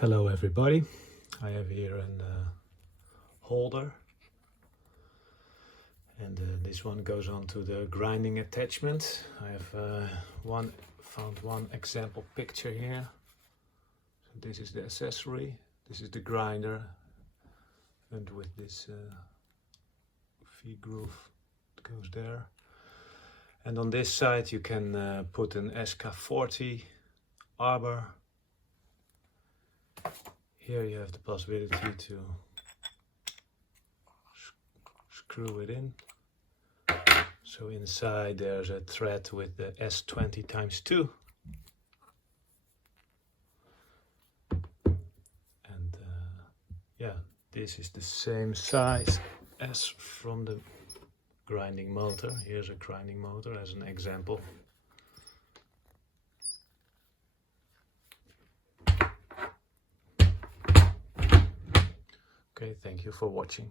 Hello everybody, I have here a holder, and this one goes on to the grinding attachment. I have found one example picture here. So this is the accessory, this is the grinder, and with this V-groove it goes there. And on this side you can put an SK40 arbor. Here you have the possibility to screw it in. So inside there's a thread with the S20x2. And yeah, this is the same size as from the grinding motor. Here's a grinding motor as an example. Okay, thank you for watching.